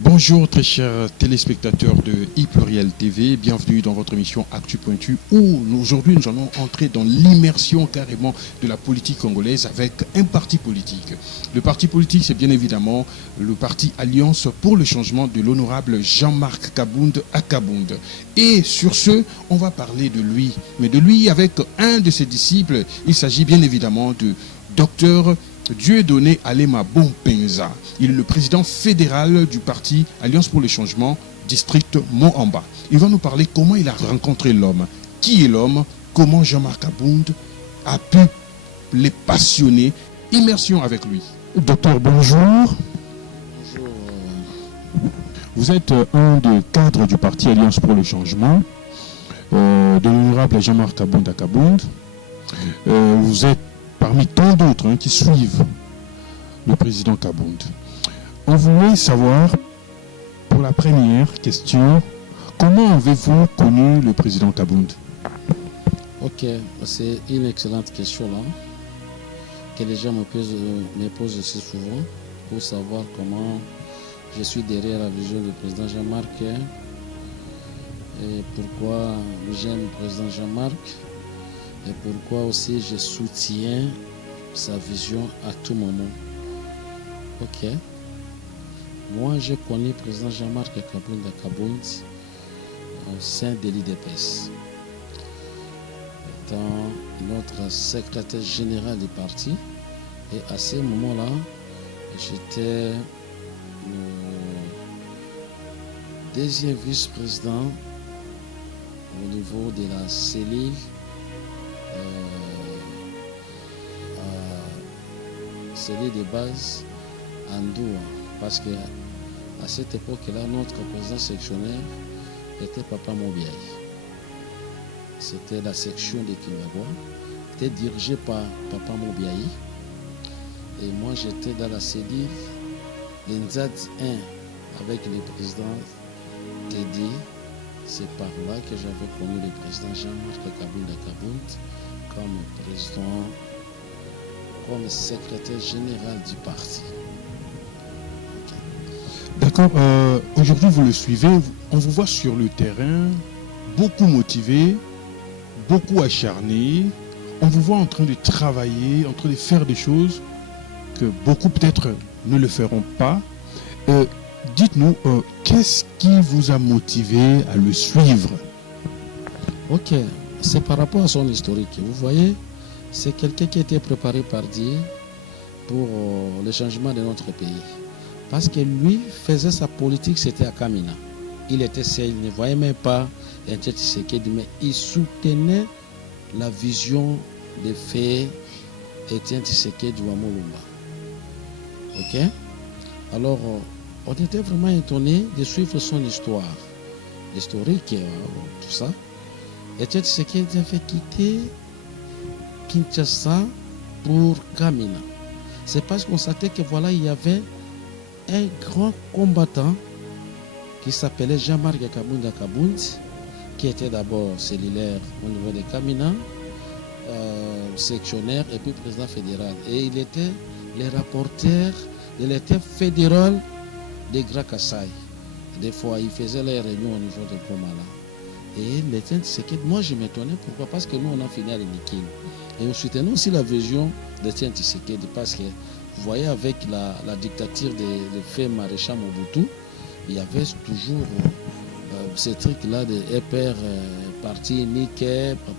Bonjour très chers téléspectateurs de iPluriel TV, bienvenue dans votre émission Actu Pointu où aujourd'hui nous allons entrer dans l'immersion carrément de la politique congolaise avec un parti politique. Le parti politique, c'est bien évidemment le parti Alliance pour le changement de l'honorable Jean-Marc Kabound à Kabound. Et sur ce, on va parler de lui, mais de lui avec un de ses disciples. Il s'agit bien évidemment de Dr Dieudonné Alema Bompenza. Il est le président fédéral du parti Alliance pour le changement, district Moamba. Il va nous parler comment il a rencontré l'homme, qui est l'homme, comment Jean-Marc Kabound a pu les passionner. Immersion avec lui. Docteur, bonjour. Bonjour. Vous êtes un des cadres du parti Alliance pour le changement, de l'honorable Jean-Marc Kabound à Kabound. Vous êtes parmi tant d'autres qui suivent le président Kabound. On voulait savoir, pour la première question, comment avez-vous connu le président Kabound? Ok, c'est une excellente question là, que les gens me posent aussi souvent, pour savoir comment je suis derrière la vision du président Jean-Marc et pourquoi j'aime le président Jean-Marc et pourquoi aussi je soutiens sa vision à tout moment. Ok. Moi, j'ai connu le président Jean-Marc Kabound à Kabound au sein de l'IDPS, étant notre secrétaire général du parti. Et à ce moment-là, j'étais le deuxième vice-président au niveau de la cellule cellule de base en Doua, parce que à cette époque-là, notre président sectionnaire était Papa Mobiaï. C'était la section de Kingawa, était dirigée par Papa Mobiaï. Et moi, j'étais dans la cellule l'Inzad 1 avec le président Teddy. C'est par là que j'avais connu le président Jean-Marc Kabound à Kabound comme président, comme secrétaire général du parti. D'accord. Aujourd'hui, vous le suivez. On vous voit sur le terrain, beaucoup motivé, beaucoup acharné. On vous voit en train de travailler, en train de faire des choses que beaucoup peut-être ne le feront pas. Dites-nous, qu'est-ce qui vous a motivé à le suivre? Ok, c'est par rapport à son historique. Vous voyez, c'est quelqu'un qui a été préparé par Dieu pour le changement de notre pays. Parce que lui faisait sa politique, c'était à Kamina. Il était seul, il ne voyait même pas Etienne Tshisekedi, mais il soutenait la vision des faits Etienne Tshisekedi Wamolumba. Ok? Alors, on était vraiment étonnés de suivre son histoire, historique, tout ça. Etienne Tshisekedi avait quitté Kinshasa pour Kamina. C'est parce qu'on sentait que voilà, il y avait un grand combattant qui s'appelait Jean-Marc Kabound à Kabound, qui était d'abord cellulaire au niveau de Kamina, sectionnaire et puis président fédéral. Et il était le rapporteur, il était fédéral de Grand Kassai. Des fois, il faisait les réunions au niveau de Komala. Et l'Étienne Tshisekedi, moi je m'étonnais, pourquoi? Parce que nous on a fini à l'Inikin. Et on soutenait aussi la vision d'Étienne Tshisekedi, parce que vous voyez, avec la dictature de fait maréchal Mobutu, il y avait toujours ces trucs-là de père, parti unique,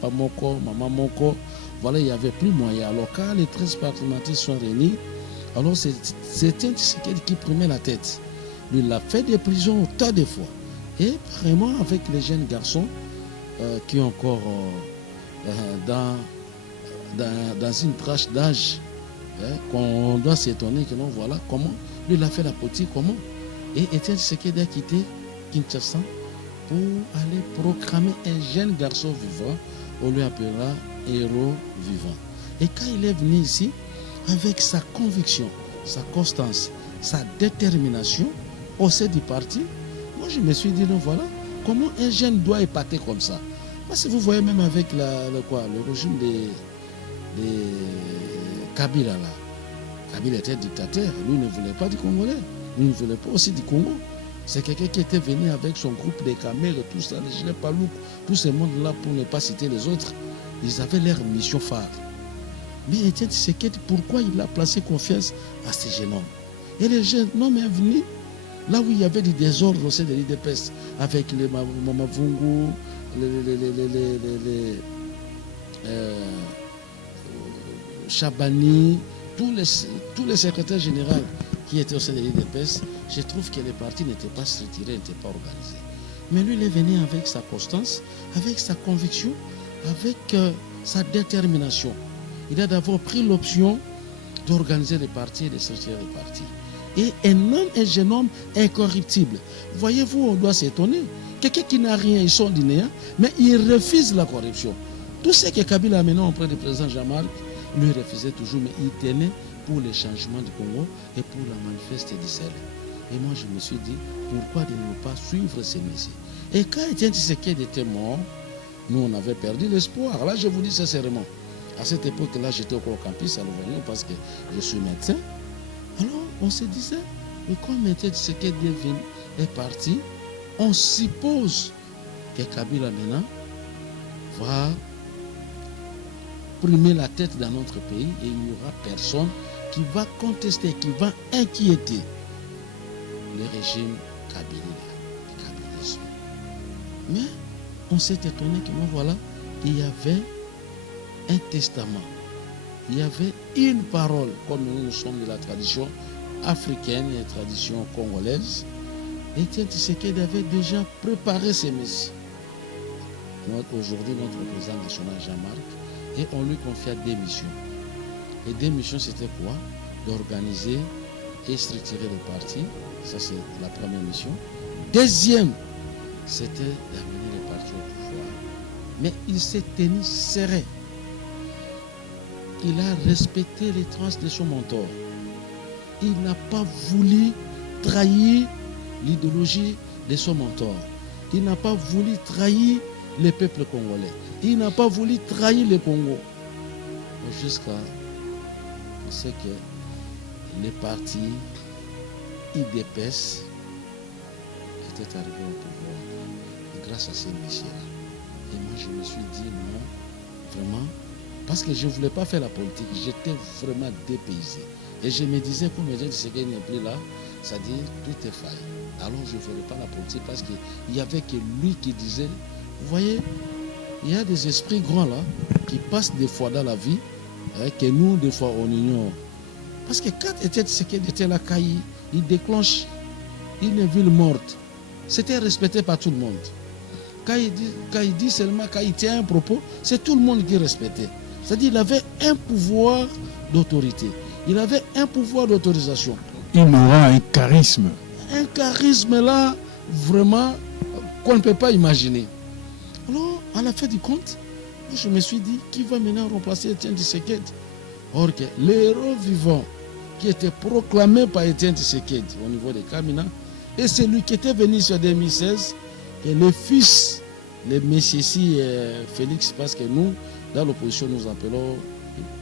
papa Moko, maman Moko. Voilà, il n'y avait plus moyen. Alors quand les 13 parlementaires sont réunis, alors c'est Étienne Tshisekedi qui prenait la tête. Lui, il a fait des prisons autant de fois. Et vraiment avec les jeunes garçons qui ont encore dans une tranche d'âge, qu'on doit s'étonner que non, voilà comment lui il a fait la politique, comment. Et Étienne Tshisekedi a quitté Kinshasa pour aller proclamer un jeune garçon vivant, on lui appellera héros vivant. Et quand il est venu ici, avec sa conviction, sa constance, sa détermination au sein du parti, moi je me suis dit, non voilà, comment un jeune doit épater comme ça. Moi si vous voyez même avec le régime de Kabila là, Kabila était dictateur, lui ne voulait pas du Congolais, lui ne voulait pas aussi du Congo. C'est quelqu'un qui était venu avec son groupe des Kamel, tout ça, les Gilets Palouk, tout ce monde-là, pour ne pas citer les autres, ils avaient leur mission phare. Mais Étienne Tshisekedi, pourquoi il a placé confiance à ces jeunes hommes? Et les jeunes hommes sont venus là où il y avait du désordre au sein de l'IDPS, avec les Mamavungu, les Chabani, tous les secrétaires généraux qui étaient au sein de l'IDPS. Je trouve que les partis n'étaient pas structurés, n'étaient pas organisés. Mais lui, il est venu avec sa constance, avec sa conviction, avec sa détermination. Il a d'abord pris l'option d'organiser les partis et de structurer les partis. Et un jeune homme incorruptible. Voyez-vous, on doit s'étonner. Quelqu'un qui n'a rien, ils sont du néant, mais il refuse la corruption. Tout ce que Kabila a mené auprès du président Jean-Marc, lui refusait toujours, mais il tenait pour les changements du Congo et pour la manifeste d'Israël. Et moi, je me suis dit, pourquoi de ne pas suivre ces messieurs? Et quand Étienne Tshisekedi était mort, nous, on avait perdu l'espoir. Là, je vous dis sincèrement, à cette époque-là, j'étais au campus à l'Oignon parce que je suis médecin. Alors, on se disait, mais comme Étienne Tshisekedi est parti, on suppose que Kabila maintenant va primer la tête dans notre pays et il n'y aura personne qui va contester, qui va inquiéter le régime kabilisme. Mais on s'est étonné que voilà, il y avait un testament, il y avait une parole, comme nous sommes de la tradition africaine et la tradition congolaise. Étienne Tshisekedi avait déjà préparé ces messieurs. Aujourd'hui, notre président national Jean-Marc, et on lui confia des missions. Et des missions, c'était quoi? D'organiser et structurer les partis. Ça, c'est la première mission. Deuxième, c'était d'amener les partis au pouvoir. Mais il s'est tenu serré. Il a respecté les traces de son mentor. Il n'a pas voulu trahir l'idéologie de son mentor. Il n'a pas voulu trahir les peuples congolais. Il n'a pas voulu trahir le Congo. Jusqu'à ce que les partis IDPS étaient arrivés au pouvoir grâce à ces messieurs-là. Et moi, je me suis dit non, vraiment, parce que je ne voulais pas faire la politique. J'étais vraiment dépaysé. Et je me disais, comme Étienne Tshisekedi n'est plus là, c'est-à-dire tout est failli. Alors je ne ferais pas la politique parce qu'il n'y avait que lui qui disait, vous voyez, il y a des esprits grands là qui passent des fois dans la vie, que nous, des fois, on ignore. Parce que quand Étienne Tshisekedi était là, quand il déclenche une ville morte, c'était respecté par tout le monde. Quand il dit seulement, quand il tient un propos, c'est tout le monde qui respectait. C'est-à-dire qu'il avait un pouvoir d'autorité. Il avait un pouvoir d'autorisation. Il aura un charisme. Un charisme là, vraiment, qu'on ne peut pas imaginer. Alors, à la fin du compte, je me suis dit, qui va maintenant remplacer Étienne Tshisekedi? Or que l'héros vivant qui était proclamé par Étienne Tshisekedi au niveau de Kamina, et celui qui était venu sur 2016, et le fils, le monsieur Félix, parce que nous, dans l'opposition, nous appelons,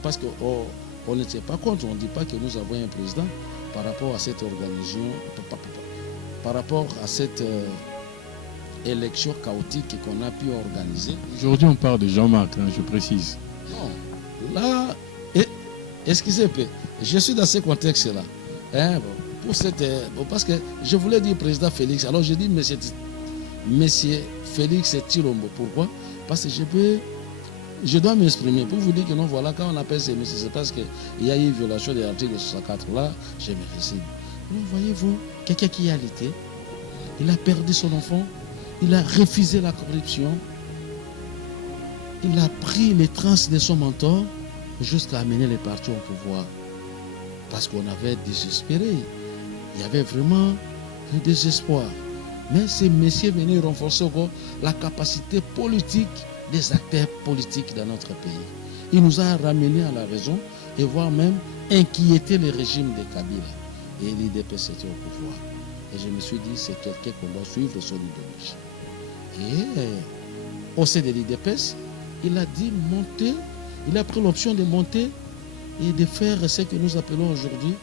parce qu'on n'était pas contre, on ne dit pas que nous avons un président par rapport à cette organisation, par rapport à cette élection chaotique qu'on a pu organiser. Aujourd'hui, on parle de Jean-Marc, hein, je précise. Non, là, excusez-moi, je suis dans ce contexte-là. Hein, parce que je voulais dire président Félix, alors je dis monsieur Félix Tshilombo. Pourquoi? Parce que je dois m'exprimer pour vous dire que non, voilà, quand on appelle ces messieurs, c'est parce qu'il y a eu une violation de l'article 64. Là, je me résigne. Voyez-vous, quelqu'un qui a lutté, il a perdu son enfant, il a refusé la corruption, il a pris les traces de son mentor jusqu'à amener les partis au pouvoir. Parce qu'on avait désespéré. Il y avait vraiment le désespoir. Mais ces messieurs venaient renforcer encore la capacité politique des acteurs politiques dans notre pays. Il nous a ramenés à la raison et voire même inquiété le régime de Kabila. Et l'IDPS était au pouvoir. Et je me suis dit, c'est quelqu'un qu'on doit suivre son idéologie. Et au sein de l'IDPS, il a dit monter, il a pris l'option de monter et de faire ce que nous appelons aujourd'hui,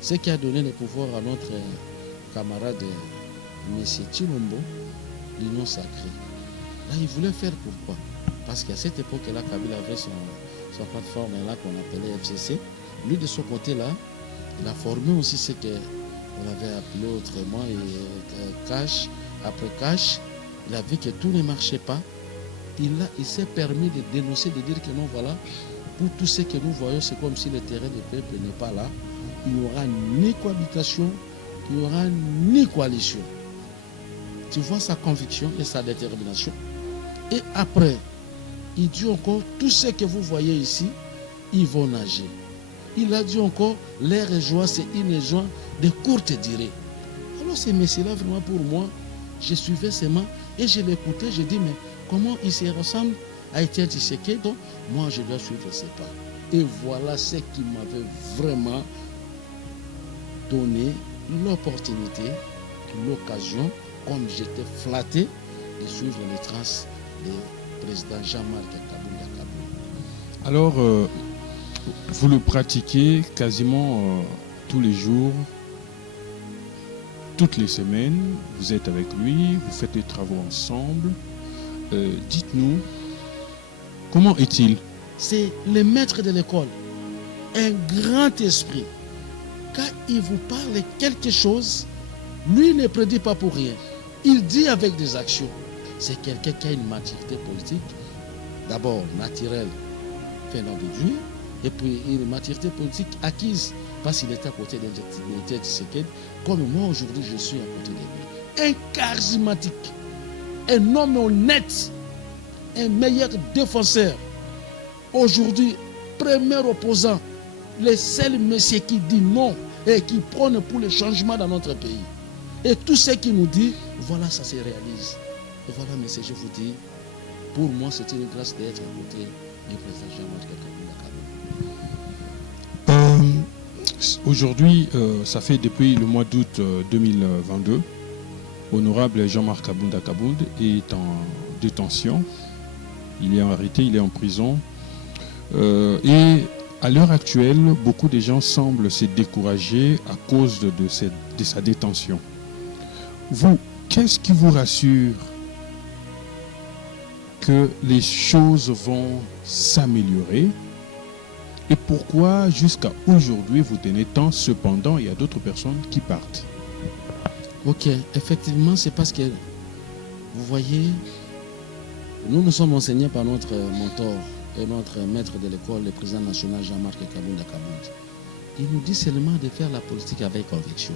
ce qui a donné le pouvoir à notre camarade M. Chilombo, l'Union sacrée. Là, il voulait faire pourquoi? Parce qu'à cette époque-là, Kabila avait son plateforme là qu'on appelait FCC. Lui, de son côté-là, il a formé aussi ce qu'on avait appelé autrement Cash. Après Cash, il a vu que tout ne marchait pas. Il s'est permis de dénoncer, de dire que non, voilà, pour tout ce que nous voyons, c'est comme si le terrain du peuple n'est pas là. Il n'y aura ni cohabitation, il n'y aura ni coalition. Tu vois sa conviction et sa détermination. Et après, il dit encore, tout ce que vous voyez ici, ils vont nager. Il a dit encore, l'air et joie, c'est une joie de courte durée. Alors ces messieurs-là, vraiment pour moi, je suivais ces mains et je l'écoutais, je dis, mais comment il se ressemble à Étienne Tshisekedi? Donc, moi, je dois suivre ses pas. Et voilà ce qui m'avait vraiment donné l'opportunité, l'occasion, comme j'étais flatté, de suivre les traces du président Jean-Marc Kabounda Kabounda. Alors, vous le pratiquez quasiment tous les jours, toutes les semaines, vous êtes avec lui, vous faites des travaux ensemble. Dites-nous, comment est-il? C'est le maître de l'école, un grand esprit. Quand il vous parle quelque chose, lui ne prédit pas pour rien. Il dit avec des actions. C'est quelqu'un qui a une maturité politique, d'abord naturelle, fait d'envergure, et puis une maturité politique acquise parce qu'il était à côté d'Étienne Tshisekedi, comme moi aujourd'hui je suis à côté de lui. Un charismatique, un homme honnête, un meilleur défenseur. Aujourd'hui, premier opposant, le seul monsieur qui dit non et qui prône pour le changement dans notre pays. Et tout ce qu'il nous dit, voilà, ça se réalise. Et voilà, monsieur, je vous dis, pour moi, c'est une grâce d'être à côté du président Jean-Marc Kabounda Kabounda. Aujourd'hui, ça fait depuis le mois d'août 2022, honorable Jean-Marc Kabounda Kabounda est en détention. Il est arrêté, il est en prison. Et à l'heure actuelle, beaucoup de gens semblent se décourager à cause de sa détention. Vous, qu'est-ce qui vous rassure que les choses vont s'améliorer? Et pourquoi jusqu'à aujourd'hui vous tenez tant? Cependant, il y a d'autres personnes qui partent. Ok, effectivement, c'est parce que, vous voyez, nous sommes enseignés par notre mentor et notre maître de l'école, le président national Jean-Marc Kabounda Kabounda. Il nous dit seulement de faire la politique avec conviction,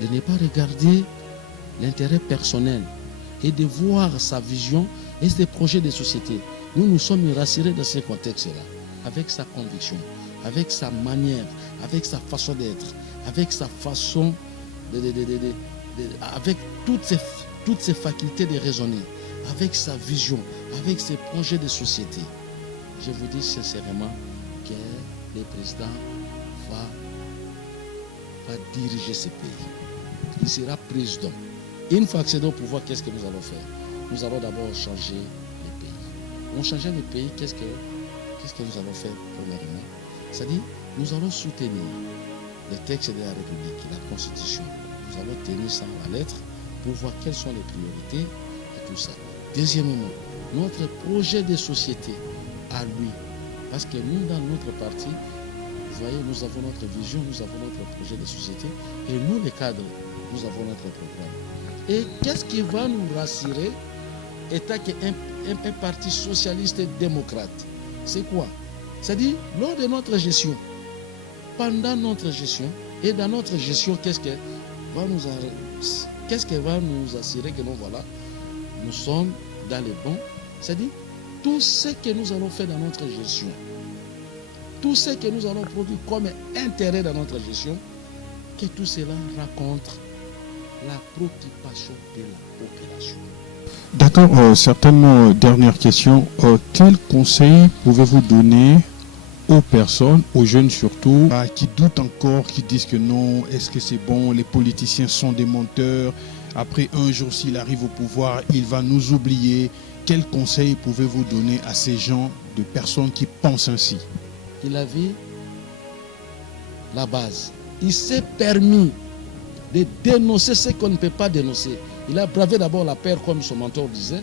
de ne pas regarder l'intérêt personnel et de voir sa vision et ses projets de société. Nous sommes rassurés dans ce contexte-là, avec sa conviction, avec sa manière, avec sa façon d'être, avec sa façon avec toutes ses facultés de raisonner, avec sa vision, avec ses projets de société. Je vous dis sincèrement que le président va diriger ce pays. Il sera président. Et une fois accédé au pouvoir, qu'est-ce que nous allons faire? Nous allons d'abord changer le pays. En changeant le pays, qu'est-ce que nous allons faire premièrement? C'est-à-dire, nous allons soutenir les textes de la République, la Constitution. Nous allons tenir ça à la lettre pour voir quelles sont les priorités et tout ça. Deuxièmement, notre projet de société à lui. Parce que nous, dans notre parti, vous voyez, nous avons notre vision, nous avons notre projet de société. Et nous, les cadres, nous avons notre programme. Et qu'est-ce qui va nous rassurer étant qu'un parti socialiste et démocrate? C'est quoi? C'est-à-dire, lors de notre gestion, pendant notre gestion, et dans notre gestion, qu'est-ce qui va nous assurer que nous, voilà, nous sommes dans les bons? C'est-à-dire, tout ce que nous allons faire dans notre gestion, tout ce que nous allons produire comme intérêt dans notre gestion, que tout cela rencontre la préoccupation de la population. D'accord, certainement, dernière question. Quel conseil pouvez-vous donner aux personnes, aux jeunes surtout, qui doutent encore, qui disent que non, est-ce que c'est bon, les politiciens sont des menteurs, après un jour s'il arrive au pouvoir, il va nous oublier? Quel conseil pouvez-vous donner à ces gens, de personnes qui pensent ainsi? Il avait la base. Il s'est permis de dénoncer ce qu'on ne peut pas dénoncer. Il a bravé d'abord la peur, comme son mentor disait,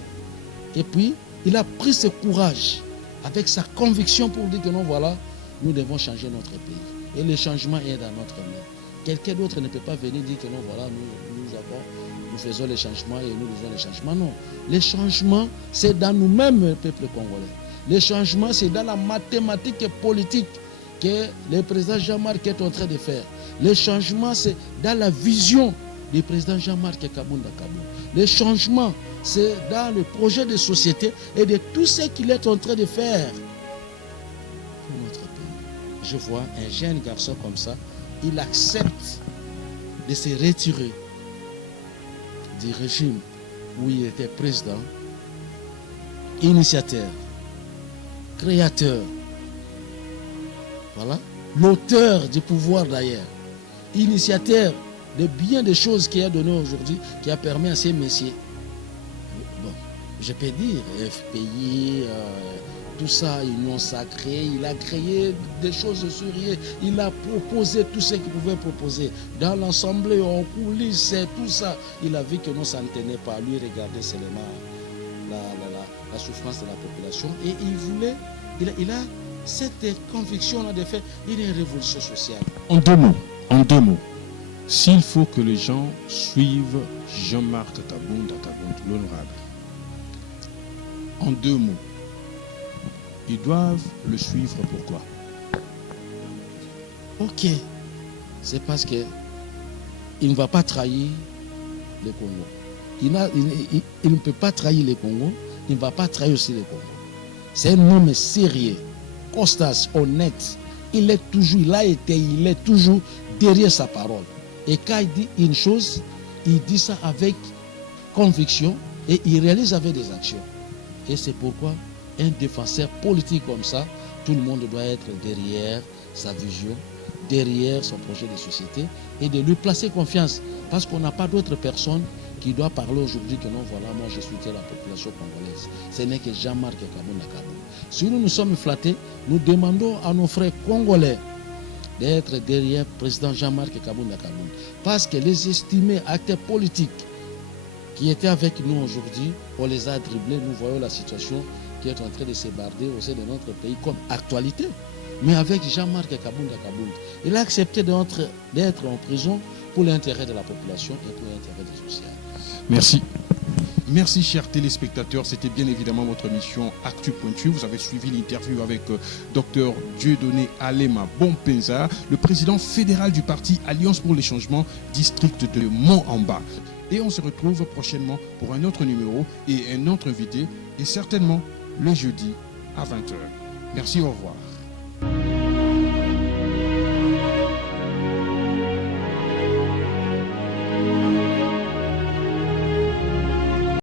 et puis il a pris ce courage avec sa conviction pour dire que non, voilà, nous devons changer notre pays. Et le changement est dans notre main. Quelqu'un d'autre ne peut pas venir dire que non, voilà, nous faisons les changements et nous faisons les changements. Non. Les changements, c'est dans nous-mêmes, le peuple congolais. Les changements, c'est dans la mathématique politique que le président Jean-Marc est en train de faire. Les changements, c'est dans la vision du président Jean-Marc Kabounda Kaboul. Les changements, c'est dans le projet de société et de tout ce qu'il est en train de faire pour notre pays. Je vois un jeune garçon comme ça, il accepte de se retirer du régime où il était président, initiateur, créateur, voilà, l'auteur du pouvoir d'ailleurs, initiateur de bien des choses qu'il a donné aujourd'hui, qui a permis à ces messieurs, bon, je peux dire, FPI, tout ça, Union sacrée, il a créé des choses surréelles, il a proposé tout ce qu'il pouvait proposer. Dans l'Assemblée, en coulisses, tout ça, il a vu que non, ça ne tenait pas. Lui, regardait seulement la souffrance de la population. Et il voulait, il a cette conviction-là de faire une révolution sociale. En deux mots, s'il faut que les gens suivent Jean-Marc Kabounda Kaboul, l'honorable, en deux mots, ils doivent le suivre. Pourquoi? Ok, c'est parce que il ne va pas trahir le Congo. Il ne peut pas trahir le Congo, il ne va pas trahir aussi le Congo. C'est un homme sérieux, costache, honnête. Il est toujours derrière sa parole. Et quand il dit une chose, il dit ça avec conviction et il réalise avec des actions. Et c'est pourquoi un défenseur politique comme ça, tout le monde doit être derrière sa vision, derrière son projet de société et de lui placer confiance. Parce qu'on n'a pas d'autre personne qui doit parler aujourd'hui que non, voilà, moi je soutiens la population congolaise. Ce n'est que Jean-Marc Kabounda Kaboul. Si nous nous sommes flattés, nous demandons à nos frères congolais d'être derrière le président Jean-Marc Kabounda Kaboul. Parce que les estimés acteurs politiques qui étaient avec nous aujourd'hui, on les a dribblés. Nous voyons la situation qui est en train de se barder au sein de notre pays comme actualité. Mais avec Jean-Marc Kabounda Kaboul, il a accepté d'être en prison pour l'intérêt de la population et pour l'intérêt des sociétés. Merci. Merci, chers téléspectateurs. C'était bien évidemment votre émission Actu Pointu. Vous avez suivi l'interview avec Dr Dieudonné Alema Bompenza, le président fédéral du parti Alliance pour les changements, district de Mont-en-Bas. Et on se retrouve prochainement pour un autre numéro et un autre invité, et certainement le jeudi à 20h. Merci, au revoir.